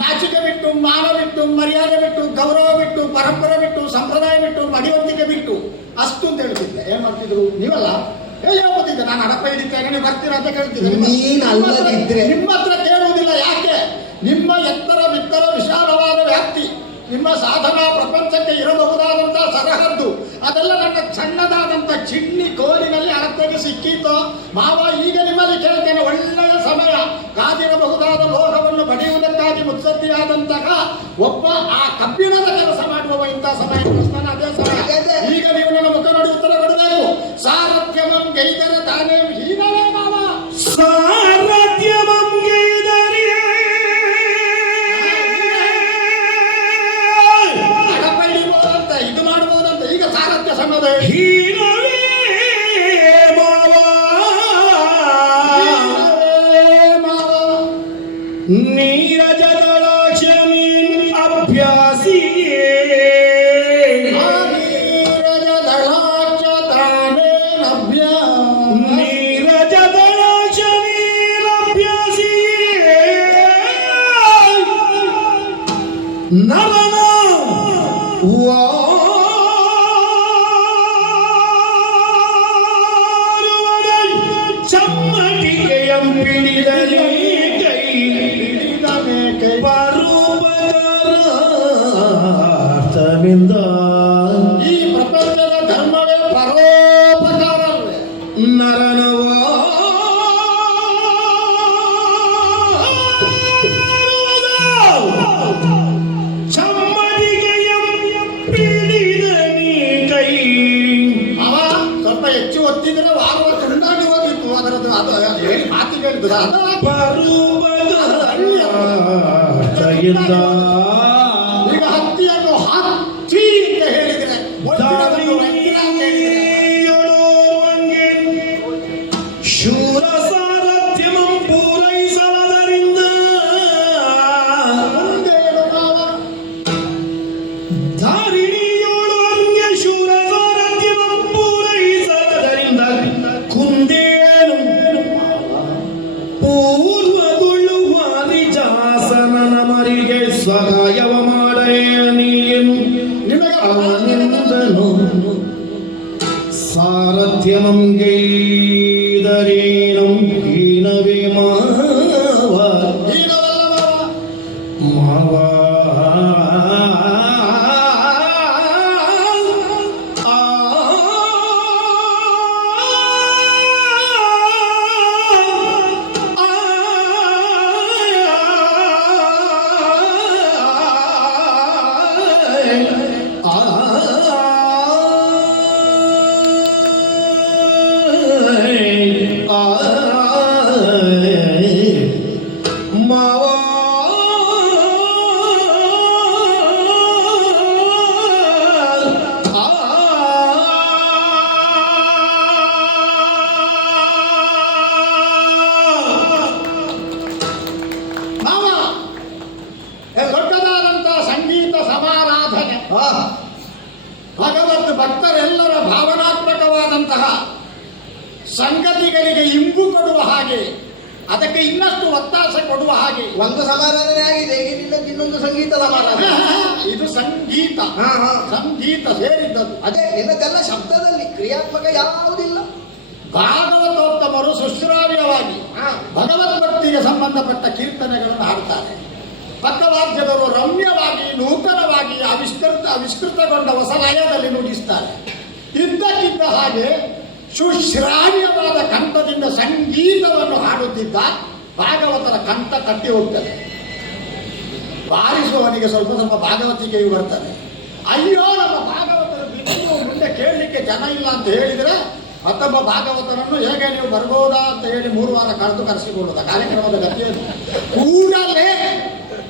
ನಾಚಿಕೆ ಬಿಟ್ಟು, ಮಾನ ಬಿಟ್ಟು, ಮರ್ಯಾದೆ ಬಿಟ್ಟು, ಗೌರವ ಬಿಟ್ಟು, ಪರಂಪರೆ ಬಿಟ್ಟು, ಸಂಪ್ರದಾಯ ಬಿಟ್ಟು, ಮಡಿವಂತಿಕೆ ಬಿಟ್ಟು ಅಷ್ಟು ಅಂತ ಹೇಳ್ತಿದ್ದೆ. ಏನ್ ಮಾಡ್ತಿದ್ರು ನೀವಲ್ಲ? ಹೇಳ್ಬೋದಿದ್ದೆ, ನಾನು ಹಡಪ ಹಿಡಿತೇನೆ, ನೀವು ಬರ್ತೀರಾ ಅಂತ ಕೇಳ್ತಿದ್ದೆ. ನಿಮ್ಮ ಹತ್ರ ಕೇಳುವುದಿಲ್ಲ. ಯಾಕೆ? ನಿಮ್ಮ ಎತ್ತರ ಬಿತ್ತರ ವಿಶಾಲವಾದ ವ್ಯಾಪ್ತಿ, ನಿಮ್ಮ ಸಾಧನಾ ಪ್ರಪಂಚಕ್ಕೆ ಇರಬಹುದಾದಂಥ ಸರಹದ್ದು ಅದೆಲ್ಲ ನನ್ನ ಸಣ್ಣದಾದಂಥ ಚಿಣ್ಣಿ ಕೋಲಿನಲ್ಲಿ ಅರ್ಥಕ್ಕೆ ಸಿಕ್ಕಿತ್ತು. ಮಾವ, ಈಗ ನಿಮ್ಮಲ್ಲಿ ಕೇಳ್ತೇನೆ, ಒಳ್ಳೆಯ ಸಮಯ. ಕಾದಿರಬಹುದಾದ ಲೋಹವನ್ನು ಬಡಿಯುವುದಕ್ಕಾಗಿ ಮುತ್ಸದ್ದಿಯಾದಂತಹ ಒಬ್ಬ ಆ ಕಬ್ಬಿಣದ ಕೆಲಸ ಮಾಡುವವ ಇಂಥ ಸಮಯ ಪ್ರಶ್ನೆ ಅದೇ ಸಮಯ. ಈಗ ನೀವು ನನ್ನ ಮುಖ ನೋಡಿ ಉತ್ತರ ಕೊಡಬೇಕು. ಸಾರಥ್ಯಮಂ ಗೈದರೆ ತಾನೇ ಹೀನವೇ ಮಾವ. ಸಾರಥ್ಯಮಂ ಗೈದರೆ ಅಡಪ ಹಿಡಿಬಹುದಂತ, ಇದು ಮಾಡಬಹುದಂತ. ಈಗ ಸಾರಥ್ಯ ಸಮದ ಹೀನವೇ ಮಾವ. ನೀರಜದಳಾಕ್ಷಮಿ ಅಭ್ಯಾಸಿಯೇ ನರನ ಚಮ್ಮಟಿಗೆಯಂ ಪಿಡಿದಲೇ ಕೈ ಪರೋಪಕಾರಾರ್ಥವಿಂದ. ಈ ಪ್ರಪಂಚದ ಧರ್ಮವೇ ಪರೋಪಕಾರವೇ. ನರನವ ಚಮ್ಮಟಿಗೆಯಂ ಪಿಡಿದಲೇ ಕೈ. ಅವ ಸ್ವಲ್ಪ ಹೆಚ್ಚು ಒತ್ತಿದ್ರೆ ವಾರ ತುಂಡಾಗಿ ಹೋಗಿತ್ತು. ಅದರದ್ದು ಅದು ಹೇಳಿ ಮಾತಿಗೆ ಹೇಳಿದ್ರು. ಪರೋಪಕಾರಾರ್ಥವಿಂದ. ಈಗ ಹತ್ತಿಯನ್ನು ಹತ್ತಿ ಅಂತ ಹೇಳಿದ್ರೆ, ಶೂರ ಸಾರಥ್ಯಮಂ ಪೂರೈಸಲದರಿಂದ. ಧಾರಿಣಿಯೋಳು ಅಂಗೆ ಶೂರ ಸಾರಥ್ಯಮಂ ಪೂರೈಸಲದರಿಂದ ಕುಂದೇನು ಪೂರ್ವಗೊಳ್ಳುವ ನಿಜಾಸನ ನಮರಿಗೆ ಸಹಾಯವ ಮಾಡೇನಿಯನು ಅವನಿಂದನು. ಸಾರಥ್ಯಮಂ ಗೈದರೇನು ಹೀನವೇ ಮಾವ. ಮಾವ ಮಾವ ಮಾವ, ದೊಡ್ಡದಾದಂಥ ಸಂಗೀತ ಸಮಾರಾಧನೆ, ಭಗವದ್ ಭಕ್ತರೆಲ್ಲರ ಭಾವನಾತ್ಮಕವಾದಂತಹ ಸಂಗತಿಗಳಿಗೆ ಇಂಬು ಕೊಡುವ ಹಾಗೆ, ಅದಕ್ಕೆ ಇನ್ನಷ್ಟು ಒತ್ತಾಸೆ ಕೊಡುವ ಹಾಗೆ ಒಂದು ಸಮಾರಾಧನೆ ಆಗಿದೆ, ಈಗ ಇನ್ನೊಂದು ಸಂಗೀತ ಸಮಾರಾಧನೆ. ಇದು ಸಂಗೀತ. ಸಂಗೀತ ಸೇರಿದ್ದದು. ಅದೇ ನಿನ್ನದೆಲ್ಲ ಶಬ್ದದಲ್ಲಿ, ಕ್ರಿಯಾತ್ಮಕ ಯಾವುದಿಲ್ಲ. ಭಾಗವತೋತ್ತಮರು ಸುಶ್ರಾವ್ಯವಾಗಿ ಭಗವದ್ಭಕ್ತಿಗೆ ಸಂಬಂಧಪಟ್ಟ ಕೀರ್ತನೆಗಳನ್ನು ಹಾಡ್ತಾರೆ. ಪಕ್ಕವಾದ್ಯದವರು ರಮ್ಯವಾಗಿ, ನೂತನವಾಗಿ, ಆವಿಷ್ಕೃತಗೊಂಡ ಹೊಸ ಲಯದಲ್ಲಿ ನುಡಿಸ್ತಾರೆ. ಇದ್ದಕ್ಕಿದ್ದ ಹಾಗೆ ಸುಶ್ರಾವ್ಯವಾದ ಕಂಠದಿಂದ ಸಂಗೀತವನ್ನು ಹಾಡುತ್ತಿದ್ದ ಭಾಗವತರ ಕಂಠ ಕಟ್ಟಿ ಹೋಗ್ತದೆ. ಬಾರಿಸುವವನಿಗೆ ಸ್ವಲ್ಪ ಸ್ವಲ್ಪ ಭಾಗವತಿಕೆಯು ಬರ್ತದೆ. ಅಯ್ಯೋ, ನಮ್ಮ ಭಾಗವತರು ಬಿಟ್ಟು ಮುಂದೆ ಕೇಳಲಿಕ್ಕೆ ಜನ ಇಲ್ಲ ಅಂತ ಹೇಳಿದರೆ ಮತ್ತೊಬ್ಬ ಭಾಗವತರನ್ನು ಹೇಗೆ ನೀವು ಬರ್ಬೋದಾ ಅಂತ ಹೇಳಿ 3 ವಾರ ಕಳೆದು ಕರೆಸಿಕೊಳ್ಳುವುದ ಕಾರ್ಯಕ್ರಮದ ಗತಿಯನ್ನು. ಕೂಡಲೇ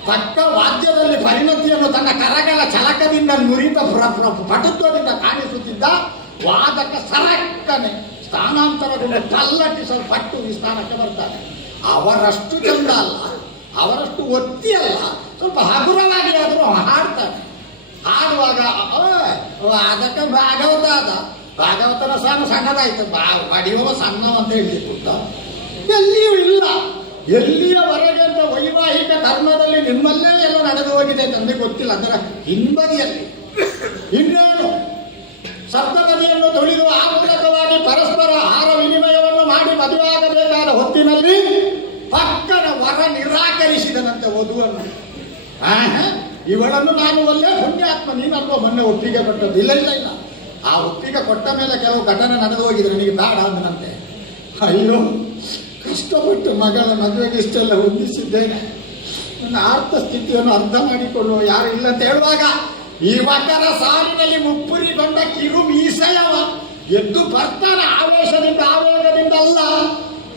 ಪಕ್ಕ ವಾದ್ಯದಲ್ಲಿ ಪರಿಣತಿಯನ್ನು ತನ್ನ ಕರಗಳ ಛಲಕದಿಂದ ನುರಿತ ಪಟುತ್ವದಿಂದ ಕಾಣಿಸುತ್ತಿದ್ದ ವಾದಕ ಸರಕ್ಕನೆ ಸ್ಥಾನಾಂತರಗೊಂಡು ತಲ್ಲಟಿಸಲ್ಪಟ್ಟು ಈ ಸ್ಥಾನಕ್ಕೆ ಬರ್ತಾರೆ. ಅವರಷ್ಟು ಚಂದ ಅಲ್ಲ, ಅವರಷ್ಟು ಒತ್ತಿ ಅಲ್ಲ, ಸ್ವಲ್ಪ ಹಗುರವಾಗಿ ಆದರೂ ಹಾಡ್ತಾನೆ. ಹಾಡುವಾಗ ಅದಕ್ಕೆ ಭಾಗವತ ಭಾಗವತನ ಸಣ್ಣದಾಯ್ತು, ಬಡಿಯುವ ಸಣ್ಣ ಅಂತ ಹೇಳಿತ್ತು. ಎಲ್ಲಿಯೂ ಇಲ್ಲ. ಎಲ್ಲಿಯವರೆಗೆ ಅಂತ ವೈವಾಹಿಕ ಧರ್ಮದಲ್ಲಿ ನಿಮ್ಮಲ್ಲೇ ಹೋಗಿದೆ ಅಂತ ನನಗೆ ಗೊತ್ತಿಲ್ಲ. ಅದರ ಹಿಂಬದಿಯಲ್ಲಿ ಇನ್ನೇನು ಸಪ್ತಪದಿಯನ್ನು ತೊಳೆದು ಆ ಮೂಲಕವಾಗಿ ಪರಸ್ಪರ ಆಹಾರ ವಿನಿಮಯವನ್ನು ಮಾಡಿ ಮದುವೆಯಾಗಬೇಕಾದ ಹೊತ್ತಿನಲ್ಲಿ ಪಕ್ಕನ ವರ ನಿರಾಕರಿಸಿದನಂತೆ ವಧುವನ್ನು. ಇವಳನ್ನು ನಾನು ಒಳ್ಳೆ ಪುಣ್ಯಾತ್ಮ, ನೀನಲ್ವ ಮೊನ್ನೆ ಒಪ್ಪಿಗೆ ಕೊಟ್ಟದ್ದು? ಇಲ್ಲ ಇಲ್ಲ ಇಲ್ಲ, ಆ ಒಪ್ಪಿಗೆ ಕೊಟ್ಟ ಮೇಲೆ ಕೆಲವು ಘಟನೆ ನಡೆದು ಹೋಗಿದೆ, ನನಗೆ ಬೇಡ ಅಂದನಂತೆ. ಅಯ್ಯೋ, ಕಷ್ಟಪಟ್ಟು ಮಗಳ ಮದುವೆಗೆ ಇಷ್ಟೆಲ್ಲ ಹೊಂದಿಸಿದ್ದೇನೆ, ನನ್ನ ಆರ್ಥ ಸ್ಥಿತಿಯನ್ನು ಅರ್ಥ ಮಾಡಿಕೊಳ್ಳುವ ಯಾರು ಇಲ್ಲ ಅಂತ ಹೇಳುವಾಗ ಈ ಮಕರ ಸಾಲಿನಲ್ಲಿ ಮುಪ್ಪುರಿಗೊಂಡ ಕಿರು ಮೀಸೆಯವ ಎದ್ದು ಬರ್ತಾನೆ ಆವೇಶದಿಂದ, ಆವೇಗದಿಂದ ಅಲ್ಲ,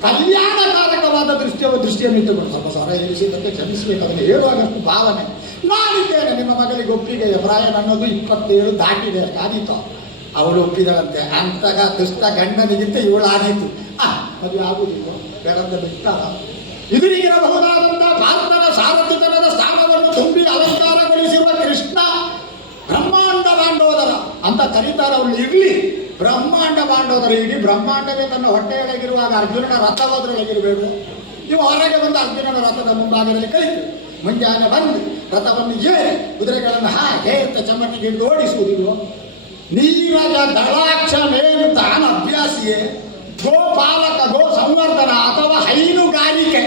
ಕಲ್ಯಾಣಕಾರಕವಾದ ದೃಷ್ಟಿಯನ್ನು ಇಟ್ಟುಕೊಂಡು ಸ್ವಲ್ಪ ಸರ ಎನಿಸಿದ್ದಕ್ಕೆ ಕ್ಷಮಿಸಬೇಕು. ಅದನ್ನು ಹೇಳುವಾಗಷ್ಟು ಭಾವನೆ ನಾನಿದ್ದೇನೆ. ನಿಮ್ಮ ಮಗಳಿಗೆ ಒಪ್ಪಿಗೆಯ ಪ್ರಾಯ ನನ್ನದು 27 ದಾಟಿದೆ, ಆದೀತು. ಅವಳು ಒಪ್ಪಿದಳಂತೆ. ಅಂತಗ ದುಷ್ಟ ಗಂಡನಿಗಿಂತ ಇವಳು ಆದೀತು. ಮದುವೆ ಆಗುವುದಿಲ್ಲ, ಬೇಡಂತ ಬಿಡ್ತಾರ. ಎದುರಿಗಿರಬಹುದಾದಂಥ ಭಾರತದ ಸಾರಥಿತನದ ಸ್ಥಾನವನ್ನು ತುಂಬಿ ಅಲಂಕಾರಗೊಳಿಸಿರುವ ಕೃಷ್ಣ ಬ್ರಹ್ಮಾಂಡ ಬಾಂಡೋದರ ಅಂತ ಕರೀತಾರೆ. ಅವಳು ಇರ್ಲಿ ಬ್ರಹ್ಮಾಂಡ ಬಾಂಡೋದರ. ಇಡೀ ಬ್ರಹ್ಮಾಂಡವೇ ತನ್ನ ಹೊಟ್ಟೆಯೊಳಗಿರುವಾಗ ಅರ್ಜುನನ ರಥವಾದ್ರೊಳಗಿರಬೇಕು. ಇವು ಹೊರಗೆ ಬಂದು ಅರ್ಜುನನ ರಥದ ಮುಂಭಾಗದಲ್ಲಿ ಕಲಿತು ಮುಂಜಾನೆ ಬಂದು ರಥವನ್ನು ಏರಿ ಕುದುರೆಗಳನ್ನು ಹಾಗೆ ಅಂತ ಚಮ್ಮಟ್ಟಿಗೆ ಹಿಡಿದು ಓಡಿಸುವುದಿಲ್ಲ. ನೀರಜ ದಳಾಕ್ಷಮೇನು ತಾನ ಅಭ್ಯಾಸಿಯೇ ಗೋಪಾಲಕ, ಗೋ ಸಂವರ್ಧನ ಅಥವಾ ಹೈನುಗಾರಿಕೆ,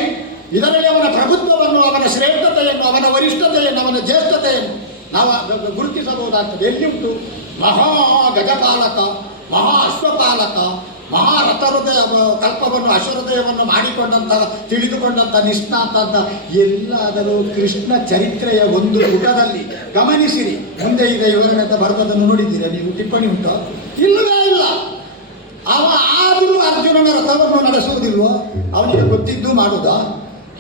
ಇದರಲ್ಲಿ ಅವನ ಪ್ರಭುತ್ವವನ್ನು, ಅವನ ಶ್ರೇಷ್ಠತೆಯನ್ನು, ಅವನ ವರಿಷ್ಠತೆಯನ್ನು, ಅವನ ಜ್ಯೇಷ್ಠತೆಯನ್ನು ನಾವು ಗುರುತಿಸಬಹುದಾಗ್ತದೆ. ಎಲ್ಲಿ ಉಂಟು? ಮಹಾ ಗಜಪಾಲಕ, ಮಹಾ ಅಶ್ವಪಾಲಕ, ಮಹಾರಥ ಹೃದಯ ಕಲ್ಪವನ್ನು ಅಶ್ವಹೃದಯವನ್ನು ಮಾಡಿಕೊಂಡಂತ, ತಿಳಿದುಕೊಂಡಂತ ನಿಷ್ಣಾತ ಅಂತ ಎಲ್ಲಾದರೂ ಕೃಷ್ಣ ಚರಿತ್ರೆಯ ಒಂದು ಪುಟದಲ್ಲಿ ಗಮನಿಸಿರಿ. ಮುಂದೆ ಇದೆ ವಿವರಣೆ ಅಂತ ಬರೆದದನ್ನು ನೋಡಿದ್ದೀರಾ ನೀವು? ಟಿಪ್ಪಣಿ ಉಂಟು? ಇಲ್ಲವೇ ಇಲ್ಲ. ಅವ ಆದರೂ ಅರ್ಜುನನ ರಥವನ್ನು ನಡೆಸುವುದಿಲ್ವೋ? ಅವನಿಗೆ ಗೊತ್ತಿದ್ದು ಮಾಡುವುದ?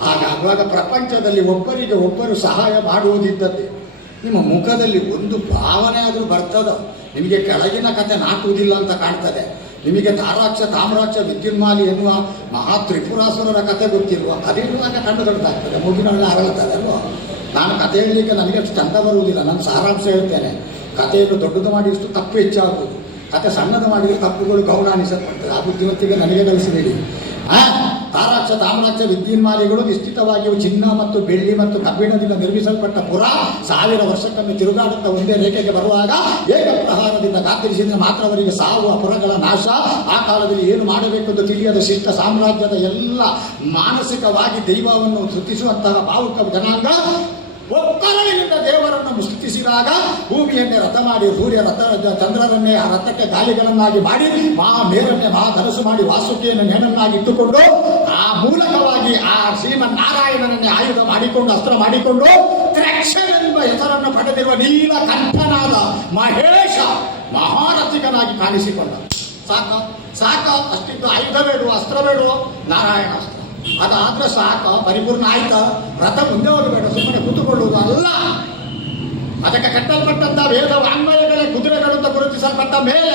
ಹಾಗಾಗುವಾಗ ಪ್ರಪಂಚದಲ್ಲಿ ಒಬ್ಬರಿಗೆ ಒಬ್ಬರು ಸಹಾಯ ಮಾಡುವುದಿದ್ದದ್ದೇ. ನಿಮ್ಮ ಮುಖದಲ್ಲಿ ಒಂದು ಭಾವನೆ ಆದರೂ ಬರ್ತದ? ನಿಮಗೆ ಕೆಳಗಿನ ಕತೆ ನಾಟುವುದಿಲ್ಲ ಅಂತ ಕಾಣ್ತದೆ. ನಿಮಗೆ ತಾರಾಕ್ಷ, ತಾಮ್ರಾಕ್ಷ, ವಿದ್ಯುನ್ಮಾಲಿ ಎನ್ನುವ ಮಹಾ ತ್ರಿಪುರಾಸುರರ ಕತೆ ಗೊತ್ತಿಲ್ವ? ಅದಿರುವಾಗ ಕಂಡು ದೊಡ್ಡದಾಗ್ತದೆ, ಮೂಗಿನೊಳ್ಳೆ ಅರಳುತ್ತದೆ ಅಲ್ವ? ನಾನು ಕತೆ ಹೇಳಲಿಕ್ಕೆ ನನಗೆ ಅಷ್ಟು ಚಂದ ಬರುವುದಿಲ್ಲ. ನಾನು ಸಾರಾಂಶ ಹೇಳ್ತೇನೆ. ಕಥೆಯನ್ನು ದೊಡ್ಡದು ಮಾಡಿದಷ್ಟು ತಪ್ಪು ಹೆಚ್ಚಾಗುವುದು, ಕತೆ ಸಣ್ಣದು ಮಾಡಿದರೆ ತಪ್ಪುಗಳು ಗೌಣ ಅನಿಸಲ್ಪಡ್ತದೆ. ಆ ಬುದ್ಧಿವಂತಿಗೆ ನನಗೆ ಕಲಿಸಬೇಡಿ. ತಾರಾಕ್ಷ, ತಾಮ್ರಾಕ್ಷ, ವಿದ್ಯುನ್ಮಾಲಿಗಳು ನಿಶ್ಚಿತವಾಗಿಯೂ ಚಿನ್ನ ಮತ್ತು ಬೆಳ್ಳಿ ಮತ್ತು ಕಬ್ಬಿಣದಿಂದ ನಿರ್ಮಿಸಲ್ಪಟ್ಟ ಪುರ 1000 ವರ್ಷಕ್ಕೊಮ್ಮೆ ತಿರುಗಾಡುತ್ತಾ ಒಂದೇ ರೇಖೆಗೆ ಬರುವಾಗ ಏಕಪ್ರಹಾರದಿಂದ ಕಾತಿರಿಸಿದರೆ ಮಾತ್ರ ಅವರಿಗೆ ಸಾವು, ಅಪುರಗಳ ನಾಶ. ಆ ಕಾಲದಲ್ಲಿ ಏನು ಮಾಡಬೇಕೆಂದು ತಿಳಿಯದ ಶಿಷ್ಟ ಸಾಮ್ರಾಜ್ಯದ ಎಲ್ಲ ಮಾನಸಿಕವಾಗಿ ದೈವವನ್ನು ಸ್ತುತಿಸುವಂತಹ ಭಾವುಕ ಜನಾಂಗ ಒಕ್ಕಲಿನಿಂದ ದೇವರನ್ನು ಸ್ತುತಿಸಿದಾಗ ಭೂಮಿಯನ್ನೇ ರಥ ಮಾಡಿ, ಸೂರ್ಯ ರಥ, ಚಂದ್ರರನ್ನೇ ಆ ರಥಕ್ಕೆ ಗಾಲಿಗಳನ್ನಾಗಿ ಮಾಡಿ, ಮೇರನ್ನೇ ಮಹಾಧನಸು ಮಾಡಿ, ವಾಸುಕಿಯನ್ನು ನೇಣನ್ನಾಗಿ ಇಟ್ಟುಕೊಂಡು ಆ ಮೂಲಕವಾಗಿ ಆ ಶ್ರೀಮನ್ನಾರಾಯಣನನ್ನೇ ಆಯುಧ ಮಾಡಿಕೊಂಡು, ಅಸ್ತ್ರ ಮಾಡಿಕೊಂಡು ತ್ರಕ್ಷನೆಂಬ ಹೆಸರನ್ನು ಪಡೆದಿರುವ ನೀಲಕಂಠನಾದ ಮಹೇಶ ಮಹಾರಥಿಕನಾಗಿ ಕಾಣಿಸಿಕೊಂಡ. ಸಾಕ ಅಷ್ಟಿದ್ದು ಆಯುಧ ಬೇಡುವ, ಅಸ್ತ್ರ ಬೇಡುವ, ನಾರಾಯಣ ಅಸ್ತ್ರ ಅದಾದ್ರೆ ಸಾಕ, ಪರಿಪೂರ್ಣ ಆಯ್ತ. ರಥ ಮುಂದೆ ಹೋಗಬೇಡ, ಸುಮ್ಮನೆ ಕೂತುಕೊಳ್ಳುವುದು ಅಲ್ಲ. ಅದಕ್ಕೆ ಕಟ್ಟಲ್ಪಟ್ಟಂತ ವೇದ ವಾಂಗ್ಮಯಗಳೇ ಕುದುರೆಗಳಿಂದ ಗುರುತಿಸಲ್ಪಟ್ಟ ಮೇಲೆ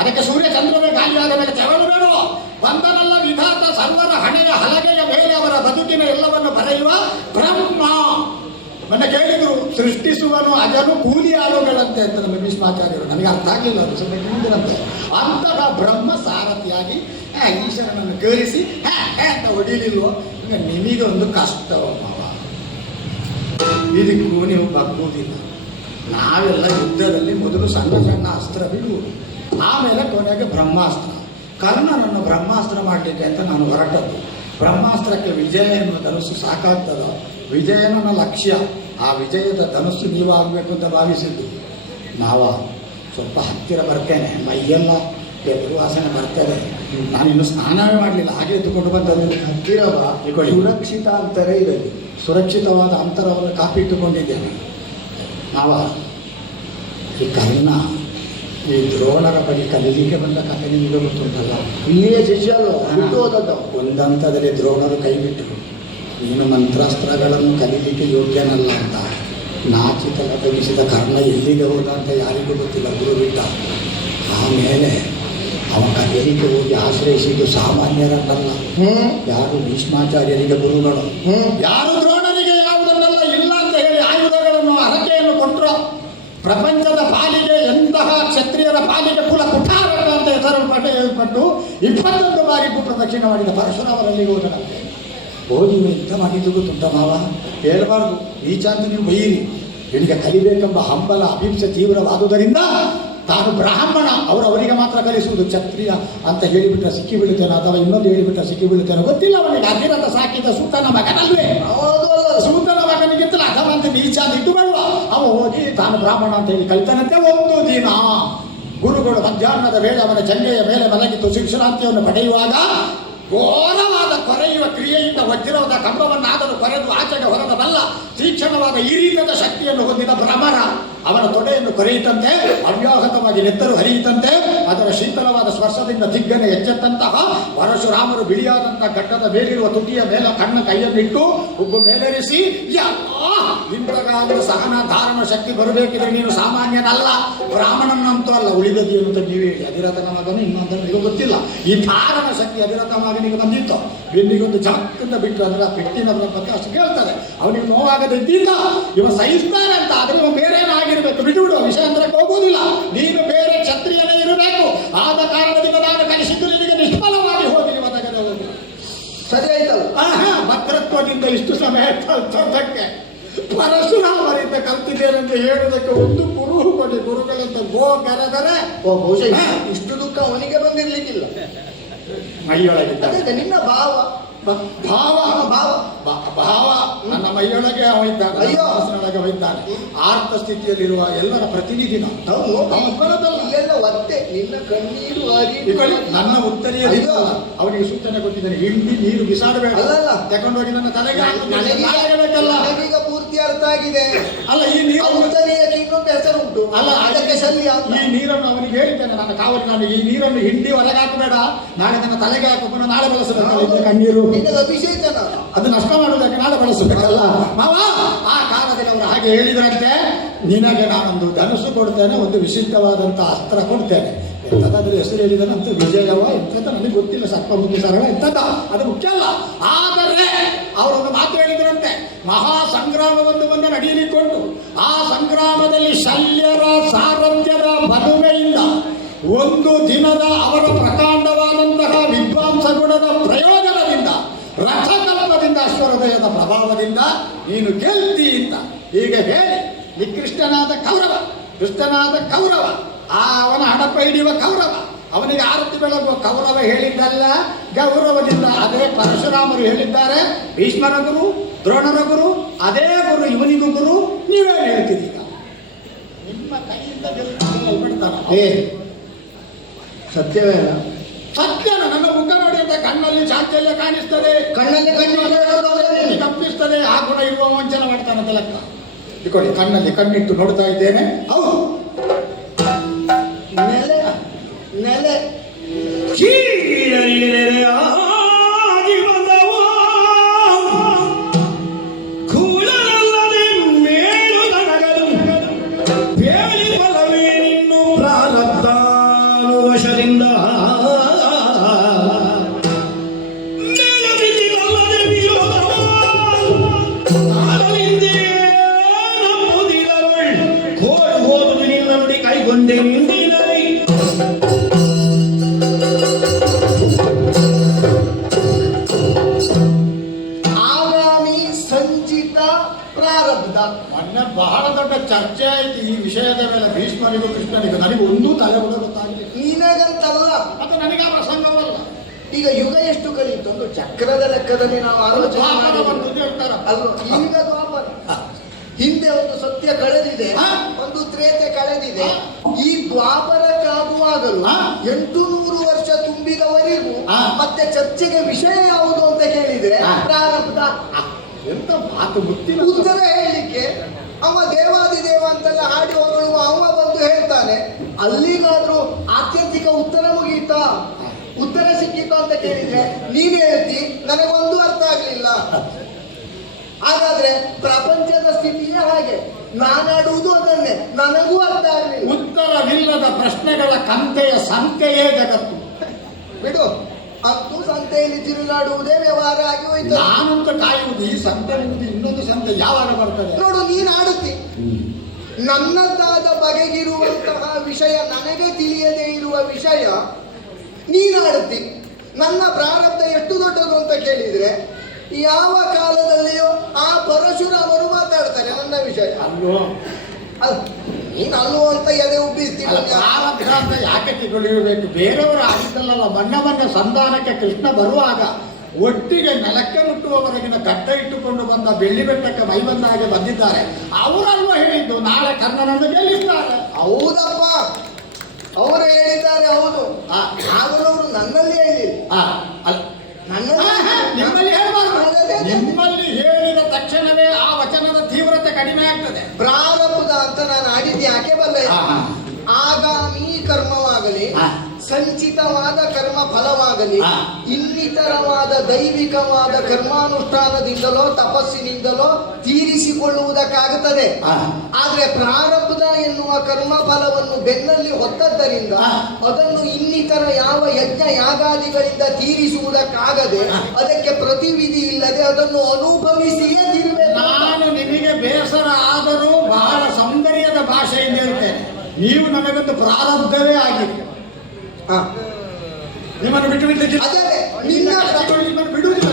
ಅದಕ್ಕೆ ಸೂರ್ಯ ಚಂದ್ರನೇ ಗಾಳಿಯಾದ ಮೇಲೆ ತೆರಳು ಬೇಡುವ ಬಂದನಲ್ಲ ವಿಧಾತ ಸರ್ವರ ಹಣೆಯ ಹಲಗೆಯ ಮೇಲೆ ಅವರ ಬದುಕಿನ ಎಲ್ಲವನ್ನು ಬರೆಯುವ ಬ್ರಹ್ಮ. ನನ್ನ ಕೇಳಿದ್ರು, ಸೃಷ್ಟಿಸುವನು ಅಜನು ಕೂಲಿ ಆಳುಗಳಂತೆ ಅಂತ ನಮ್ಮ ಭೀಷ್ಮಾಚಾರ್ಯರು. ನನಗೆ ಅರ್ಥ ಆಗಲಿಲ್ಲ ಅದು, ಸುಮ್ಮನೆ ಕೇಳಿದ್ರಂತೆ. ಅಂತಹ ಬ್ರಹ್ಮ ಸಾರಥಿಯಾಗಿ ಈಶ್ವರನನ್ನು ಕೇಳಿಸಿ ಅಂತ ಹೊಡಿಲಿಲ್ವೋ? ನಿಮಗೆ ಒಂದು ಕಷ್ಟವ ಮಾವ, ಇದಕ್ಕೂ ನೀವು ಬಗ್ಗುವುದಿಲ್ಲ. ನಾವೆಲ್ಲ ಯುದ್ಧದಲ್ಲಿ ಮೊದಲು ಸಣ್ಣ ಸಣ್ಣ ಅಸ್ತ್ರ ಬಿಡುವುದು, ಆಮೇಲೆ ಕೊನೆಗೆ ಬ್ರಹ್ಮಾಸ್ತ್ರ. ಕರ್ಣನನ್ನು ಬ್ರಹ್ಮಾಸ್ತ್ರ ಮಾಡಲಿಕ್ಕೆ ಅಂತ ನಾನು ಹೊರಟದ್ದು. ಬ್ರಹ್ಮಾಸ್ತ್ರಕ್ಕೆ ವಿಜಯ ಎನ್ನುವ ಧನುಸ್ಸು ಸಾಕಾಗ್ತದ? ವಿಜಯ ನನ್ನ ಲಕ್ಷ್ಯ. ಆ ವಿಜಯದ ಧನುಸ್ಸು ನೀವು ಆಗಬೇಕು ಅಂತ ಭಾವಿಸಿದ್ದು. ನಾವು ಸ್ವಲ್ಪ ಹತ್ತಿರ ಬರ್ತೇನೆ, ಮೈಯೆಲ್ಲ ವಾಸನೆ ಬರ್ತದೆ. ನಾನಿನ್ನು ಸ್ನಾನವೇ ಮಾಡಲಿಲ್ಲ, ಹಾಗೆ ಎತ್ತುಕೊಂಡು ಬಂದದ್ದು. ಹತ್ತಿರವ ಸುರಕ್ಷಿತ ಅಂತರ ಇರಲಿ. ಸುರಕ್ಷಿತವಾದ ಅಂತರವನ್ನು ಕಾಪಿಟ್ಟುಕೊಂಡಿದ್ದೇನೆ. ಈ ಕರ್ಣ ಈ ದ್ರೋಣರ ಬಳಿ ಕಲೀಲಿಕ್ಕೆ ಬಂದ ಕಥೆ ನಿಮಗೆ ಗೊತ್ತುಂಟಲ್ಲ. ಇಲ್ಲಿಯೇ ಶಿಷ್ಯ ಬಿಟ್ಟು ಹೋದದ್ದು. ಒಂದಂತದಲ್ಲಿ ದ್ರೋಣರು ಕೈ ಬಿಟ್ಟರು, ನೀನು ಮಂತ್ರಾಸ್ತ್ರಗಳನ್ನು ಕಲೀಲಿಕ್ಕೆ ಯೋಗ್ಯನಲ್ಲ ಅಂತ. ನಾಚಿತಲ ಬಗಿಸಿದ ಕರ್ಣ ಎಲ್ಲಿಗೆ ಹೋದ ಅಂತ ಯಾರಿಗೂ ಗೊತ್ತಿಲ್ಲ, ಗುರು ಬಿಟ್ಟ. ಆಮೇಲೆ ಅವನ ಕಲಿಯಲಿಕ್ಕೆ ಹೋಗಿ ಆಶ್ರಯಿಸಿದ್ದು ಸಾಮಾನ್ಯರನ್ನಲ್ಲ. ಯಾರು ಭೀಷ್ಮಾಚಾರ್ಯರಿಗೆ ಗುರುಗಳು, ಯಾರು ದ್ರೋಣರಿಗೆ ಯಾವುದನ್ನೆಲ್ಲ ಇಲ್ಲ ಅಂತ ಹೇಳಿ ಆಯುಧಗಳನ್ನು ಹರಕೆಯನ್ನು ಕೊಟ್ಟರು. ಪ್ರಪಂಚದ ಪಾಲಿಗೆ ಎಂತಹ ಕ್ಷತ್ರಿಯರ ಪಾಲಿಗೆ ಕುಲ ಕುಠಾರಕ ಅಂತ ಹೆಸರನ್ನು ಪಟ್ಟು 21 ಬಾರಿ ಪ್ರದಕ್ಷಿಣೆ ಮಾಡಿದ ಪರಶುರಾಮರಲ್ಲಿ ಹೋದನಂತೆ. ಹೋಗಿ ಯುದ್ಧ ಮಾಡಿದ್ದು ಗೊತ್ತುಂಟ ಮಾವ, ಹೇಳಬಾರ್ದು. ಈ ಚಾಂದ ನೀವು ಬೈಯಿರಿ, ಇವನಿಗೆ ಕಲಿಬೇಕೆಂಬ ಹಂಬಲ ಅಭಿಂಸೆ ತೀವ್ರವಾದುದರಿಂದ ತಾನು ಬ್ರಾಹ್ಮಣ ಅವರಿಗೆ ಮಾತ್ರ ಕಲಿಸುವುದು, ಕ್ಷತ್ರಿಯ ಅಂತ ಹೇಳಿಬಿಟ್ರೆ ಸಿಕ್ಕಿ ಬೀಳುತ್ತೇನೋ ಅಥವಾ ಇನ್ನೊಂದು ಹೇಳಿಬಿಟ್ರೆ ಸಿಕ್ಕಿ ಬೀಳುತ್ತೇನೋ ಗೊತ್ತಿಲ್ಲ ಅವನಿಗೆ. ಅಧಿರಥ ಸಾಕಿದ ಸೂತನ ಮಗನಲ್ವೇ, ಸೂತನ ಮಗನಿಗಿಂತಲೂ ಅಥವಾ ನೀಚ ಅಂತ ಇಟ್ಟುಕೊಳ್ಳುವ ಅವ ಹೋಗಿ ತಾನು ಬ್ರಾಹ್ಮಣ ಅಂತ ಹೇಳಿ ಕಲಿತಾನಂತೆ. ಒಂದು ದಿನ ಗುರುಗಳು ಮಧ್ಯಾಹ್ನದ ವೇಳೆ ಅವನ ಜಂಗೆಯ ಮೇಲೆ ಮಲಗಿದ್ದು ಶಿಕ್ಷಣಾಂತಿಯನ್ನು ಪಡೆಯುವಾಗ ಘೋರವಾದ ಕೊರೆಯುವ ಕ್ರಿಯೆಯಿಂದ ವಜ್ರವಾದ ಕಂಬವನ್ನಾದರೂ ಕೊರೆದು ಆಚೆಗೆ ಹೊರದ ಬಲ್ಲ ತೀಕ್ಷ್ಣವಾದ ಈ ರೀತಿಯ ಶಕ್ತಿಯನ್ನು ಹೊಂದಿದ ಭ್ರಮರ ಅವನ ತೊಡೆಯನ್ನು ಕೊರೆಯಿತಂತೆ. ಅವ್ಯಾಹತವಾಗಿ ನೆತ್ತರು ಹರಿಯಿತಂತೆ. ಅದರ ಶೀತಲವಾದ ಸ್ಪರ್ಶದಿಂದ ದಿಗ್ಗನೆ ಎಚ್ಚೆತ್ತಂತಹ ಪರಶುರಾಮರು ಬಿಳಿಯಾದಂತಹ ಗಡ್ಡದ ಮೇಲಿರುವ ತುಟಿಯ ಮೇಲೆ ಕೈಯನ್ನಿಟ್ಟು ಉಬ್ಬು ಮೇಲೇರಿಸಿ, ಇಂಥಗಾದರೂ ಸಹನ ಧಾರಣ ಶಕ್ತಿ ಬರಬೇಕಿದ್ರೆ ನೀನು ಸಾಮಾನ್ಯನಲ್ಲ, ಬ್ರಾಹ್ಮಣನಂತೂ ಅಲ್ಲ, ಉಳಿದದ್ದು ಏನು ಅಂತ ನೀವು ಹೇಳಿ. ಅಧಿರಥನ ಮಗನು ಇನ್ನೊಂದನ್ನು ನಿಮಗೆ ಗೊತ್ತಿಲ್ಲ. ಈ ಧಾರಣ ಶಕ್ತಿ ಅಧಿರಥ ಮಗನಿಗೆ ಬಂದಿತ್ತು. ಬೆನ್ನಿಗೊಂದು ಜಾಕ್ಕಿಂದ ಬಿಟ್ಟು ಅದರ ಪೆಟ್ಟಿನ ಬಗ್ಗೆ ಅಷ್ಟು ಕೇಳ್ತಾರೆ. ಅವನಿಗೆ ನೋವಾಗದೆ ಇದ್ದಿದ್ದ, ಇವ ಸಹಿಸ್ತಾನೆ ಅಂತ. ಆದರೆ ಇವ ಬೇರೇನಾಗಿರ್ಬೇಕು, ಬಿಟ್ಟುಬಿಡುವ ವಿಷಯಾಂತರಕ್ಕೆ ಹೋಗುವುದಿಲ್ಲ. ನೀನು ಬೇರೆ ಕ್ಷತ್ರಿಯನೇ ಇರಬೇಕು. ಆದ ಕಾರಣದಿಂದ ನಾನು ಕಲಿಸಿದ್ದು ನಿನಗೆ ನಿಷ್ಫಲವಾಗಿ ಹೋಗಿ ನೀವು ತೆಗೆದ ಹೋಗಿ ಸರಿ ಆಯ್ತಲ್ಲ. ಭದ್ರತ್ವದಿಂದ ಇಷ್ಟು ಸಮಯ ಕಲ್ತದ್ದಕ್ಕೆ ಪರಶುರಾಮರಿಂದ ಕಲ್ತಿದ್ದೇನೆಂದು ಹೇಳುವುದಕ್ಕೆ ಒಂದು ಗುರು ಕೊಡಿ. ಗುರುಗಳಂತ ಗೋ ಕರೆದರೆ ಬಹುಶಃ ಇಷ್ಟು ದುಃಖ ಅವನಿಗೆ ಬಂದಿರ್ಲಿಕ್ಕಿಲ್ಲ. ಮೈಯೊಳಗಿದ್ದ ನಿನ್ನ ಭಾವ ಭಾವ ಭಾವ ಭಾವ ನನ್ನ ಮೈಯೊಳಗೆ ಹೋಯ್ತಾನೆ, ಅಯ್ಯೋ ಮನಸ್ಸಿನೊಳಗೆ ಹೋಯ್ತಾನೆ. ಆರ್ಥ ಸ್ಥಿತಿಯಲ್ಲಿರುವ ಎಲ್ಲರ ಪ್ರತಿನಿಧಿ ಇಲ್ಲೆಲ್ಲ ಒತ್ತೆ ನಿನ್ನ ಕಣ್ಣೀರು ನನ್ನ ಉತ್ತರಿಯ ಅವನಿಗೆ ಸೂಚನೆ ಕೊಟ್ಟಿದ್ದಾನೆ. ಹಿಂಡಿ ನೀರು ಬಿಸಾಡಬೇಡ, ತಗೊಂಡೋಗಿ ನನ್ನ ತಲೆಗೆ ಈಗ ಪೂರ್ತಿ ಅರ್ಥ ಆಗಿದೆ. ಅಲ್ಲ ಈ ನೀರು ಉತ್ತರಿಯಕ್ಕೆ ಇನ್ನೊಂದು ಹೆಸರು ಉಂಟು. ಅಲ್ಲ ಅದಕ್ಕೆ ಸರಿ. ಈ ನೀರನ್ನು ಅವನಿಗೆ ಹೇಳಿದ್ದೇನೆ ನಾನು ಕಾವಲು, ನಾನು ಈ ನೀರನ್ನು ಹಿಂಡಿ ಹೊರಗೆ ಹಾಕಬೇಡ, ನಾಳೆ ನನ್ನ ತಲೆಗೆ ಹಾಕಬೇಕು, ನಾಳೆ ಬಳಸಬೇಕು. ಕಣ್ಣೀರು ಅಭಿಷೇಕನ ಅದು ನಷ್ಟ ಮಾಡುವುದಕ್ಕೆ ನಾಳೆ ಬಳಸಬೇಕಲ್ಲ ಮಾವ. ಆ ಕಾಲದಲ್ಲಿ ಅವರು ಹಾಗೆ ಹೇಳಿದ್ರಂತೆ, ನಿನಗೆ ನಾನೊಂದು ಧನುಸು ಕೊಡ್ತೇನೆ, ಒಂದು ವಿಶಿಷ್ಟವಾದಂತಹ ಅಸ್ತ್ರ ಕೊಡ್ತೇನೆ. ಎಂಥದ್ದಾದ್ರೂ ಹೆಸರು ಹೇಳಿದನಂತ ವಿಜಯವ ಎಂಥದ್ದು ನನಗೆ ಗೊತ್ತಿಲ್ಲ, ಸರ್ಪಮುಖಿ ಸರಳ ಎಂಥದ್ದ ಅದು ಮುಖ್ಯ ಅಲ್ಲ. ಆದರೆ ಅವರೊಂದು ಮಾತು ಹೇಳಿದ್ರಂತೆ, ಮಹಾ ಸಂಗ್ರಾಮವನ್ನು ಬಂದು ನಡೆಯಲಿಕ್ಕೊಂಡು ಆ ಸಂಗ್ರಾಮದಲ್ಲಿ ಶಲ್ಯರ ಸಾರಥ್ಯದ ಮದುವೆಯಿಂದ ಒಂದು ದಿನದ ಅವರ ಪ್ರಕಾಂಡವಾದಂತಹ ವಿದ್ವಾಂಸ ಗುಣದ ಪ್ರಯೋಜನದಿಂದ ರಥಕಲ್ಪದಿಂದ ಅಶ್ವಹೃದಯದ ಪ್ರಭಾವದಿಂದ ನೀನು ಗೆಲ್ತಿ ಅಂತ ಹೀಗೆ ಹೇಳಿ ನಿಕೃಷ್ಟನಾದ ಕೌರವ, ದುಷ್ಟನಾದ ಕೌರವ, ಅವನ ಹಡಪ ಹಿಡಿಯುವ ಕೌರವ, ಅವನಿಗೆ ಆರತಿ ಬೆಳಗುವ ಕೌರವ ಹೇಳಿದ್ದಲ್ಲ, ಗೌರವದಿಂದ. ಅದೇ ಪರಶುರಾಮರು ಹೇಳಿದ್ದಾರೆ, ಭೀಷ್ಮರ ಗುರು, ದ್ರೋಣರ ಗುರು, ಅದೇ ಗುರು ಇವನಿಗೂ ಗುರು. ನೀವೇ ಹೇಳ್ತೀರಿ ಈಗ ನಿಮ್ಮ ಕೈಯಿಂದ ಬಿಡ್ತಾನೆ. ಸತ್ಯವೇ ಅಲ್ಲ. ಸತ್ಯನ ನನ್ನ ಮುಖ ನೋಡಿ ಅಂತ ಕಣ್ಣಲ್ಲಿ ಚಾಂಚಲ್ಯ ಕಾಣಿಸ್ತದೆ, ಕಣ್ಣಲ್ಲಿ ಕಪ್ಪಿಸ್ತದೆ. ಆ ಗುಣ ಇರುವ ವಂಚನೆ ಮಾಡ್ತಾನಂತ ಲೆಕ್ಕ. ಇಟ್ಕೊಳ್ಳಿ, ಕಣ್ಣಲ್ಲಿ ಕಣ್ಣಿಟ್ಟು ನೋಡ್ತಾ ಇದ್ದೇನೆ. ಹೌದು, ನೆಲೆ ನೆಲೆ ಮೊನ್ನೆ ಬಹಳ ದೊಡ್ಡ ಚರ್ಚೆ ಆಯ್ತು ಈ ವಿಷಯದ ಮೇಲೆ, ಭೀಷ್ಮನಿಗೂ ಕೃಷ್ಣನಿಗೂ. ನನಗೆ ಒಂದೂ ತಲೆ ಕೂಡ ಗೊತ್ತಾಗಲಿಲ್ಲ. ನೀನಾಗಂತಲ್ಲ, ಅದು ನನಗೆ ಆ ಪ್ರಸಂಗವಲ್ಲ. ಈಗ ಯುಗ ಎಷ್ಟು ಕಲಿಯಿತು ಒಂದು ಚಕ್ರದ ಲೆಕ್ಕದಲ್ಲಿ ನಾವು ಆಲೋಚನೆ ಹೇಳ್ತಾರ ಅಲ್ವ. ಈಗ ದ್ವಾಪರ, ಹಿಂದೆ ಒಂದು ಸತ್ಯ ಕಳೆದಿದೆ, ಒಂದು ತ್ರೇತೆ ಕಳೆದಿದೆ. ಈ ದ್ವಾಪರಕ್ಕಾಗುವಾಗಲೂ 800 ವರ್ಷ ತುಂಬಿದವರಿಗೂ ಮತ್ತೆ ಚರ್ಚೆಗೆ ವಿಷಯ ಯಾವುದು ಅಂತ ಕೇಳಿದ್ರೆ ಪ್ರಾರಬ್ಧ. ಎಂತ ಮಾತು ಗೊತ್ತಿಲ್ಲ. ಉತ್ತರ ಹೇಳಲಿಕ್ಕೆ ಅವ ದೇವಾದಿದೇವ ಅಂತೆಲ್ಲ ಹಾಡಿ ಹೊಗಳುವ ಅವ ಬಂದು ಹೇಳ್ತಾನೆ. ಅಲ್ಲಿಗಾದ್ರೂ ಆತ್ಯಂತಿಕ ಉತ್ತರ ಮುಗೀತಾ, ಉತ್ತರ ಸಿಕ್ಕಿತು ಅಂತ ಕೇಳಿದ್ರೆ ನೀನ್ ಹೇಳ್ತಿ ನನಗೊಂದು ಅರ್ಥ ಆಗ್ಲಿಲ್ಲ. ಹಾಗಾದ್ರೆ ಪ್ರಪಂಚದ ಸ್ಥಿತಿಯೇ ಹಾಗೆ, ನಾನಾಡುವುದು ಅದನ್ನೇ, ನನಗೂ ಅರ್ಥ ಆಗಲಿಲ್ಲ. ಉತ್ತರವಿಲ್ಲದ ಪ್ರಶ್ನೆಗಳ ಕಂತೆಯ ಸಂತೆಯೇ ಜಗತ್ತು. ಬಿಡು, ಅದು ಸಂತೆಯಲ್ಲಿ ತಿರುಗಾಡುವುದೇ ವ್ಯವಹಾರ ಆಗಿ ಹೋಯ್ತು. ನಾನಂತ ಕಾಯುವುದು ಈ ಸಂತೆ ಮುಗಿದು ಇನ್ನೊಂದು ಸಂತೆ ಯಾವಾಗ ಬರ್ತದೆ ನೋಡು. ನೀನ್ ಆಡುತ್ತಿ, ನನ್ನದಾದ ಬಗೆಗಿರುವಂತಹ ವಿಷಯ, ನನಗೆ ತಿಳಿಯದೇ ಇರುವ ವಿಷಯ ನೀನ್ ಆಡುತ್ತಿ. ನನ್ನ ಪ್ರಾರಬ್ಧ ಎಷ್ಟು ದೊಡ್ಡದು ಅಂತ ಕೇಳಿದ್ರೆ ಯಾವ ಕಾಲದಲ್ಲಿಯೋ ಆ ಪರಶುರಾಮರು ಮಾತಾಡ್ತಾರೆ ನನ್ನ ವಿಷಯ. ಅಲ್ವೋ ಅಲ್ಲ, ನೀನು ಅಲ್ಲೋ ಅಂತ ಎದೆ ಉಬ್ಬಿಸ್ತೀನಿ. ಅಲ್ಲ, ಪ್ರಾರಬ್ಧ ಅಂತ ಯಾಕೆ ತಿಳುಬೇಕು? ಬೇರೆಯವರು ಆಗಿದ್ದಲ್ಲ. ಮೊನ್ನೆ ಸಂಧಾನಕ್ಕೆ ಕೃಷ್ಣ ಬರುವಾಗ ಒಟ್ಟಿಗೆ ನೆಲಕ್ಕೆ ಮುಟ್ಟುವವರೆಗಿನ ಕಟ್ಟ ಇಟ್ಟುಕೊಂಡು ಬಂದ ಬೆಳ್ಳಿ ಬೆಟ್ಟಕ್ಕೆ ಮೈ ಬಂದ ಹಾಗೆ ಬಂದಿದ್ದಾರೆ. ಅವರಲ್ವ ಹೇಳಿದ್ದು ನಾಳೆ ಕರ್ಣನನ್ನು ಗೆಲ್ಲಿಸ್ತಾರೆ. ಹೌದಪ್ಪ, ಅವರು ಹೇಳಿದ್ದಾರೆ. ಹೌದು, ಆದರೂ ಅವರು ನನ್ನಲ್ಲಿ ಹೇಳಿಲ್ಲ. ನಿಮ್ಮಲ್ಲಿ ಹೇಳ್ಬಾರ್ದು. ನಿಮ್ಮಲ್ಲಿ ಹೇಳಿದ ತಕ್ಷಣವೇ ಆ ವಚನದ ತೀವ್ರತೆ ಕಡಿಮೆ ಆಗ್ತದೆ. ಪ್ರಾರಬ್ಧ ಅಂತ ನಾನು ಆಡಿದ್ದು ಯಾಕೆ ಬಲ್ಲ? ಆಗಾಮಿ ಕರ್ಮವಾಗಲಿ, ಸಂಚಿತವಾದ ಕರ್ಮ ಫಲವಾಗಲಿ, ಇನ್ನಿತರವಾದ ದೈವಿಕವಾದ ಕರ್ಮಾನುಷ್ಠಾನದಿಂದಲೋ ತಪಸ್ಸಿನಿಂದಲೋ ತೀರಿಸಿಕೊಳ್ಳುವುದಕ್ಕಾಗುತ್ತದೆ. ಆದ್ರೆ ಪ್ರಾರಬ್ಧ ಎನ್ನುವ ಕರ್ಮ ಫಲವನ್ನು ಬೆನ್ನಲ್ಲಿ ಹೊತ್ತದ್ದರಿಂದ ಅದನ್ನು ಇನ್ನಿತರ ಯಾವ ಯಜ್ಞ ಯಾಗಾದಿಗಳಿಂದ ತೀರಿಸುವುದಕ್ಕಾಗದೆ ಅದಕ್ಕೆ ಪ್ರತಿವಿಧಿ ಇಲ್ಲದೆ ಅದನ್ನು ಅನುಭವಿಸಿಯೇ ತೀರಬೇಕು. ನಾನು ನಿಮಗೆ ಬೇಸರ ಆದರೂ ಬಹಳ ಸೌಂದರ್ಯದ ಭಾಷೆಯಿಂದ ಹೇಳ್ತೇನೆ. ನೀವು ನನಗೊಂದು ಪ್ರಾರಬ್ಧವೇ ಆಗಿದೆ. ನಿಮ್ಮನ್ನು ಬಿಟ್ಟು ಬಿಟ್ಟಿದ್ದೀರಿ. ನಿಮ್ಮನ್ನು ಬಿಡುವುದಿಲ್ಲ.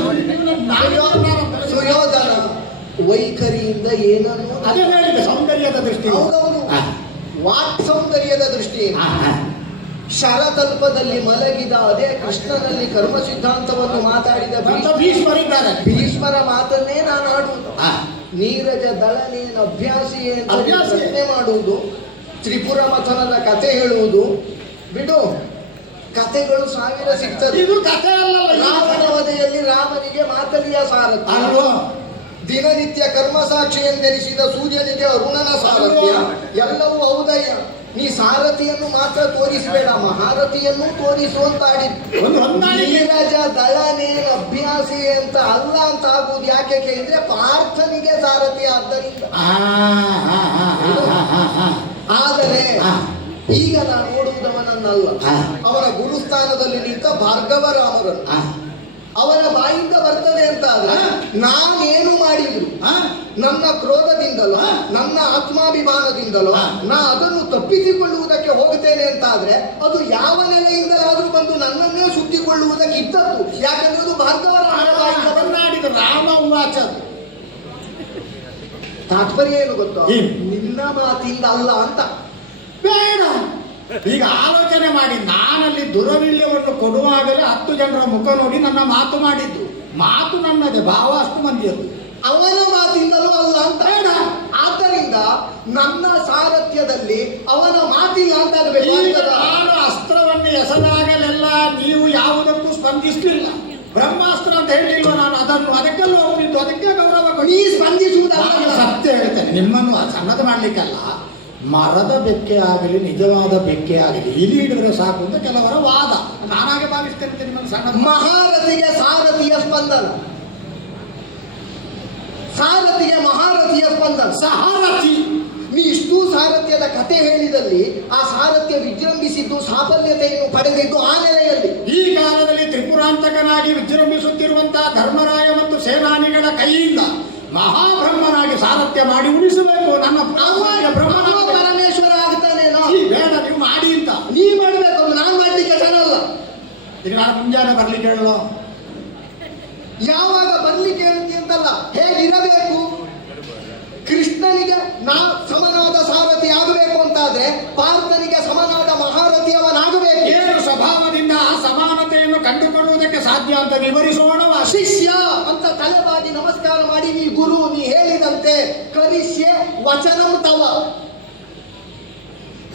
ಸುಯೋಧನ ವೈಖರಿಯಿಂದ ಏನನ್ನು ಅದೇ ಹೇಳಿದೆ, ಸೌಂದರ್ಯದ ದೃಷ್ಟಿ. ಹೌದೌದು, ವಾಕ್ ಸೌಂದರ್ಯದ ದೃಷ್ಟಿಯಿಂದ ಶರತಲ್ಪದಲ್ಲಿ ಮಲಗಿದ ಅದೇ ಕೃಷ್ಣನಲ್ಲಿ ಕರ್ಮ ಸಿದ್ಧಾಂತವನ್ನು ಮಾತಾಡಿದ ಭೀಷ್ಮರಿದ್ದಾರೆ. ಭೀಷ್ಮರ ಮಾತನ್ನೇ ನಾನು ಆಡುವುದು. ನೀರಜ ದಳನೇನ ಅಭ್ಯಾಸಿಯೇ ಅಂತ ಪ್ರಶ್ನೆ ಮಾಡುವುದು, ತ್ರಿಪುರ ಮಥನದ ಕಥೆ ಹೇಳುವುದು ಬಿಡು. ಕಥೆಗಳು ಸಾವಿರ ಸಿಗ್ತದೆ. ಇದು ಕಥೆ ಅಲ್ಲ. ರಾವಣ ವಧೆಯಲ್ಲಿ ರಾಮನಿಗೆ ಮಾತಲಿಯ ಸಾರಥ್ಯ, ದಿನನಿತ್ಯ ಕರ್ಮ ಸಾಕ್ಷಿ ಎಂದೆನಿಸಿದ ಸೂರ್ಯನಿಗೆ ಅರುಣನ ಸಾರಥ್ಯ, ಎಲ್ಲವೂ ಹೌದಯ್ಯ. ನೀ ಸಾರಥಿಯನ್ನು ಮಾತ್ರ ತೋರಿಸಬೇಡ, ಮಹಾರಥಿಯನ್ನು ತೋರಿಸು ಅಂತ ನೀರಜ ದಳನೇನ ಅಭ್ಯಾಸಿ ಅಂತ ಅಲ್ಲ ಅಂತ ಆಗುವುದು. ಯಾಕೆ ಕೇಳಿದ್ರೆ ಪಾರ್ಥನಿಗೆ ಸಾರಥಿ ಆದ್ದರಿಂದ. ಆದರೆ ಈಗ ನಾನು ನೋಡುವುದವನನ್ನಲ್ಲ, ಅವನ ಗುರುಸ್ಥಾನದಲ್ಲಿ ನಿಂತ ಭಾರ್ಗವರಾಮರನ್ನು. ಅವನ ಬಾಯಿಂದ ಬರ್ತದೆ ಅಂತ ಆದ್ರೆ ನಾನೇನು ಮಾಡಿದ್ರು ನನ್ನ ಕ್ರೋಧದಿಂದಲೋ ನನ್ನ ಆತ್ಮಾಭಿಮಾನದಿಂದಲೋ ನಾ ಅದನ್ನು ತಪ್ಪಿಸಿಕೊಳ್ಳುವುದಕ್ಕೆ ಹೋಗುತ್ತೇನೆ ಅಂತ ಆದ್ರೆ ಅದು ಯಾವ ನೆಲೆಯಿಂದಲಾದ್ರೂ ಬಂದು ನನ್ನನ್ನೇ ಸುತ್ತಿಕೊಳ್ಳುವುದಕ್ಕೆ ಇದ್ದದ್ದು. ಯಾಕಂದ್ರೆ ಅದು ಭಾರ್ಗವರಾಮನಾಡಿದ ರಾಮ ಉವಾಚ. ತಾತ್ಪರ್ಯ ಏನು ಗೊತ್ತೋ? ನಿನ್ನ ಮಾತಿಂದ ಅಲ್ಲ ಅಂತ. ಬೇಡ, ಈಗ ಆಲೋಚನೆ ಮಾಡಿ. ನಾನಲ್ಲಿ ದುರವಿಲ್ಯವನ್ನು ಕೊಡುವಾಗಲೇ 10 ಜನರ ಮುಖ ನೋಡಿ ನನ್ನ ಮಾತು ಮಾಡಿದ್ದು. ಮಾತು ನನ್ನದೇ, ಭಾವ ಅಷ್ಟು ಮಂದಿಯದು. ಅವನ ಮಾತಿಂದಲೂ ಅಲ್ಲ ಅಂತ ಬೇಡ. ಆದ್ದರಿಂದ ನನ್ನ ಸಾರಥ್ಯದಲ್ಲಿ ಅವನ ಮಾತಿಲ್ಲ ಅಂತಾಗಬೇಕು. ನಾನು ಅಸ್ತ್ರವನ್ನು ಎಸೆದಾಗಲೆಲ್ಲ ನೀವು ಯಾವುದಕ್ಕೂ ಸ್ಪಂದಿಸಲಿಲ್ಲ. ಬ್ರಹ್ಮಾಸ್ತ್ರ ಅಂತ ಹೇಳಿಲ್ವ ನಾನು? ಅದಕ್ಕೆಲ್ಲ ಒಪ್ಪಿದ್ದು, ಅದಕ್ಕೆ ಗೌರವ ಕೊಡಿ. ನೀ ಸ್ಪಂದಿಸುವುದಲ್ಲ. ಸತ್ಯ ಹೇಳ್ತೇನೆ, ನಿಮ್ಮನ್ನು ಸಣ್ಣದು ಮಾಡ್ಲಿಕ್ಕಲ್ಲ. ಮರದ ಬೆಕ್ಕೆ ಆಗಲಿ ನಿಜವಾದ ಬೆಕ್ಕೆ ಆಗಲಿ ಇಲ್ಲಿ ಹಿಡಿದ್ರೆ ಸಾಕು ಅಂತ ಕೆಲವರ ವಾದ. ನಾನಾಗೆ ಭಾವಿಸ್ತೇನೆ. ನಿಮ್ಮನ್ನು ಸಣ್ಣ ಮಹಾರಥಿಗೆ ಸಾರಥಿಯ ಸ್ಪಂದನ, ಸಾರಥಿಗೆ ಮಹಾರಥಿಯ ಸ್ಪಂದನ. ಸಾರಥಿ ನೀ ಇಷ್ಟು ಸಾರಥ್ಯದ ಕಥೆ ಹೇಳಿದಲ್ಲಿ ಆ ಸಾರಥ್ಯ ವಿಜೃಂಭಿಸಿದ್ದು, ಸಾಫಲ್ಯತೆಯನ್ನು ಪಡೆದಿದ್ದು ಆ ನೆಲೆಯಲ್ಲಿ. ಈ ಕಾಲದಲ್ಲಿ ತ್ರಿಪುರಾಂತಕನಾಗಿ ವಿಜೃಂಭಿಸುತ್ತಿರುವಂತಹ ಧರ್ಮರಾಯ ಮತ್ತು ಸೇನಾನಿಗಳ ಕೈಯಿಂದ ಮಹಾಬ್ರಹ್ಮನಾಗಿ ಸಾರಥ್ಯ ಮಾಡಿ ಉಳಿಸಬೇಕು. ನನ್ನ ಪರಮೇಶ್ವರ ಆಗ್ತಾನೇನೋ? ಬೇಡ, ನೀವು ಮಾಡಿ ಅಂತ. ನೀ ಮಾಡ್ಬೇಕು, ನಾನು ಮಾಡ್ಲಿಕ್ಕೆ ಸಣ್ಣಲ್ಲ. ಈಗ ನಾನು ಮುಂಜಾನೆ ಬರ್ಲಿಕ್ಕೆ ಹೇಳುವ. ಯಾವಾಗ ಬರ್ಲಿಕ್ಕೆ ಹೇಳ್ತಿ ಅಂತಲ್ಲ, ಹೇಗಿರಬೇಕು. ಕೃಷ್ಣನಿಗೆ ನಾ ಸಮನಾದ ಸಾರಥಿ ಆಗಬೇಕು ಅಂತಾದ್ರೆ ಪಾರ್ಥನಿಗೆ ಸಮನಾದ ಮಹಾರಥಿ ಅವನಾಗಬೇಕು. ಏನು ಸ್ವಭಾವದಿಂದ ಆ ಸಮಾನತೆಯನ್ನು ಕಂಡುಕೊಳ್ಳುವುದಕ್ಕೆ ಸಾಧ್ಯ ಅಂತ ವಿವರಿಸೋಣವ. ಶಿಷ್ಯ ಅಂತ ತಲೆಬಾಗಿ ನಮಸ್ಕಾರ ಮಾಡಿ, ನೀ ಗುರು, ನೀ ಹೇಳಿದಂತೆ ಕರಿಷ್ಯೆ ವಚನಂ ತವ.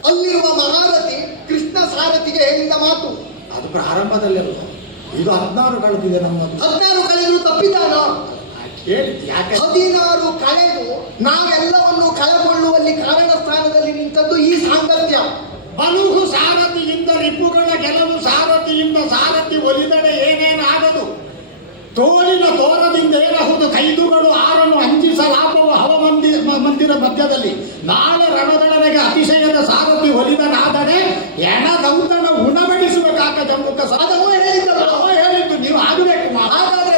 ಅಲ್ಲಿರುವ ಮಹಾರಥಿ ಕೃಷ್ಣ ಸಾರಥಿಗೆ ಹೇಳಿದ ಮಾತು ಅದು ಪ್ರಾರಂಭದಲ್ಲಿರುವ. ಇದು 16 ಕಳೆದಿದೆ. ನಮ್ಮದು 16 ಕಳೆದು ತಪ್ಪಿದಾನ. ಯಾಕೆ 16 ಕಳೆದು ನಾವೆಲ್ಲವನ್ನು ಕಳೆಕೊಳ್ಳುವಲ್ಲಿ ಕಾರಣ ಸ್ಥಾನದಲ್ಲಿ ನಿಂತದ್ದು ಈ ಸಾಂಗತ್ಯ. ಬಲುಹು ಸಾರಥಿಯಿಂದ ರಿಪುಗಳ ಗೆಲುವು, ಸಾರಥಿಯಿಂದ ಸಾರಥಿ ಒಲಿದಡೆ ಏನೇನಾಗದು. ತೋಳಿನ ತೋರದಿಂದ ಏನಹುದು, ಕೈದುಗಳು ಆರನ್ನು ಅಂಜಿಸಲಾಗುವ ಮಂದಿರ ಮಧ್ಯದಲ್ಲಿ. ನಾಳೆ ರಣದೊಳಗೆ ಅತಿಶಯದ ಸಾರಥಿ ಒಲಿದನಾದರೆ ಎಣದೌತಣ ಉಣಬಡಿಸಬೇಕಾಗ ಜಮ್ಮುಕ ಸಾಧವ ಹೇಳಿದ್ದು ನೀವು ಆಗಬೇಕು. ಹಾಗಾದ್ರೆ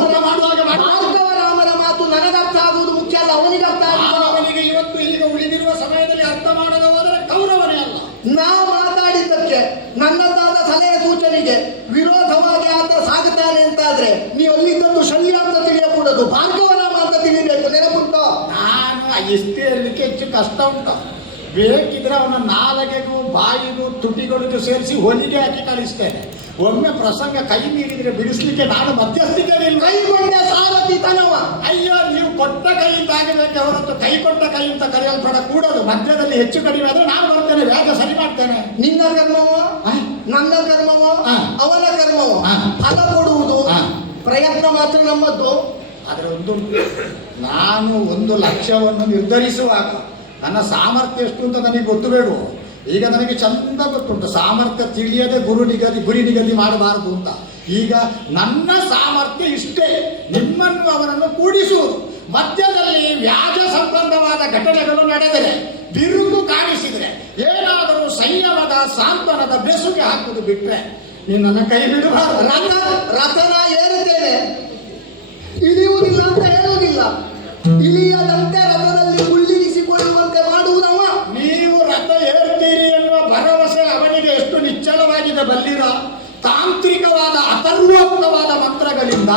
ಊಟ ಮಾಡುವಾಗ ಭಾರ್ಗವರಾಮರ ಮಾತು ನನಗರ್ಥ ಆಗುವುದು ಮುಖ್ಯ ಅಲ್ಲ, ಅವನಿಗೆ ಅರ್ಥ ಆಗುವುದು. ಅವನಿಗೆ ಇವತ್ತು ಈಗ ಉಳಿದಿರುವ ಸಮಯದಲ್ಲಿ ಅರ್ಥ ಮಾಡದೆ ಹೋದರೆ ಗೌರವನೇ ಅಲ್ಲ. ನಾ ಮಾತಾಡಿದ್ದಕ್ಕೆ ನನ್ನದಾದ ಸಲಹೆ ಸೂಚನೆಗೆ ವಿರೋಧವಾಗಿ ಆತ ಸಾಗುತ್ತಾನೆ ಅಂತಾದ್ರೆ ನೀವು ಅಲ್ಲಿದ್ದದ್ದು ಶಲ್ಯ ಅಂತ ತಿಳಿಯಕೂಡದು, ಭಾರ್ಗವರಾಮ ಅಂತ ತಿಳಿಬೇಕು. ನೆನಪುಂಟೋ? ನಾನು ಇಷ್ಟೇ ಇರಲಿಕ್ಕೆ ಹೆಚ್ಚು ಕಷ್ಟ ಉಂಟು. ಬೇಕಿದ್ರೆ ಅವನ ನಾಲಗೆಗೂ ಬಾಯಿಗೂ ತುಟಿಗಳಿಗೂ ಸೇರಿಸಿ ಹೊಲಿಗೆ ಹಾಕಿ ಕಳಿಸ್ತೇನೆ. ಒಮ್ಮೆ ಪ್ರಸಂಗ ಕೈ ಮೀರಿದ್ರೆ ಬಿಡಿಸ್ಲಿಕ್ಕೆ ನಾನು ಮಧ್ಯಸ್ಥಿಕೆ ಕೈಗೊಂಡ ಸಾರಥಿ ತನವ. ಅಯ್ಯೋ, ನೀವು ಕೊಟ್ಟ ಕೈಯಿಂದ ಆಗಬೇಕೆ ಹೊರತು ಕೈ ಕೊಟ್ಟ ಕೈ ಅಂತ ಕರೆಯಲ್ಪಡ ಕೂಡದು. ಮಧ್ಯದಲ್ಲಿ ಹೆಚ್ಚು ಕಡಿಮೆ ಆದ್ರೆ ನಾನು ಬರ್ತೇನೆ, ವೇಗ ಸರಿ ಮಾಡ್ತೇನೆ. ನಿನ್ನ ಕರ್ಮವೋ ಆ? ನನ್ನ ಕರ್ಮವೋ ಆ. ಅವನ ಕರ್ಮವೋ ಆ. ಫಲ ಕೊಡುವುದು ಆ. ಪ್ರಯತ್ನ ಮಾತ್ರ ನಮ್ಮದ್ದು. ಆದರೆ ನಾನು 1 ಲಕ್ಷವನ್ನು ನಿರ್ಧರಿಸುವಾಗ ನನ್ನ ಸಾಮರ್ಥ್ಯ ಎಷ್ಟು ಅಂತ ನನಗೆ ಗೊತ್ತು ಬೇಡ. ಈಗ ನನಗೆ ಚಂದ ಗೊತ್ತುಂಟು ಸಾಮರ್ಥ್ಯ ತಿಳಿಯದೆ ಗುರಿ ನಿಗದಿ ಮಾಡಬಾರದು ಅಂತ. ಈಗ ನನ್ನ ಸಾಮರ್ಥ್ಯ ಇಷ್ಟೇ, ನಿಮ್ಮನ್ನು ಅವರನ್ನು ಕೂಡಿಸುವುದು. ಮಧ್ಯದಲ್ಲಿ ವ್ಯಾಜ ಸಂಬಂಧವಾದ ಘಟನೆಗಳು ನಡೆದರೆ, ಬಿರುಕು ಕಾಣಿಸಿದರೆ, ಏನಾದರೂ ಸಂಯಮದ ಸಾಂತ್ವನದ ಬೆಸುಗೆ ಹಾಕುವುದು ಬಿಟ್ರೆ ನೀನು ನನ್ನ ಕೈ ಬಿಡಬಾರದು. ರಥನ ಏರುತ್ತೇನೆ, ಇಳಿಯುವುದಿಲ್ಲ ಅಂತ ಹೇಳುವುದಿಲ್ಲ. ಇಳಿಯದಂತೆ ರಥದಲ್ಲಿ ಕುಳ್ಳಿರಿಸಿಕೊಳ್ಳುವಂತೆ ಮಾಡುವುದವ. ನೀವು ರಥ ಏರ್ತೀರಿ ಎನ್ನುವ ಭರವಸೆ ಅವನಿಗೆ ಎಷ್ಟು ನಿಚ್ಚಳವಾಗಿದೆ ಬಲ್ಲಿರ. ತಾಂತ್ರಿಕವಾದ ಅಥರ್ವೋಕ್ತವಾದ ಮಂತ್ರಗಳಿಂದ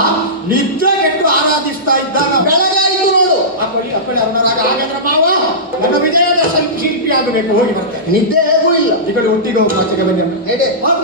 ನಿದ್ದೆಗೆಟ್ಟು ಆರಾಧಿಸ್ತಾ ಇದ್ದಾನ. ಬೆಳಗಾಯಿತು ನೋಡು. ಅಪ್ಪಡಿ ಅವನರಾಗ ಹಾಗಾದ್ರೆ ಮಾವ ನನ್ನ ವಿಜಯದ ಶಿಲ್ಪಿ ಆಗಬೇಕು. ಹೋಗಿ ಬರ್ತೇನೆ. ನಿದ್ದೆ ಹೇಗೂ ಇಲ್ಲ. ಈ ಕಡೆ ಒಟ್ಟಿಗೆ ಹೋಗುವ ಬನ್ನಿ. ಎಡೆ. ಹೋಗ.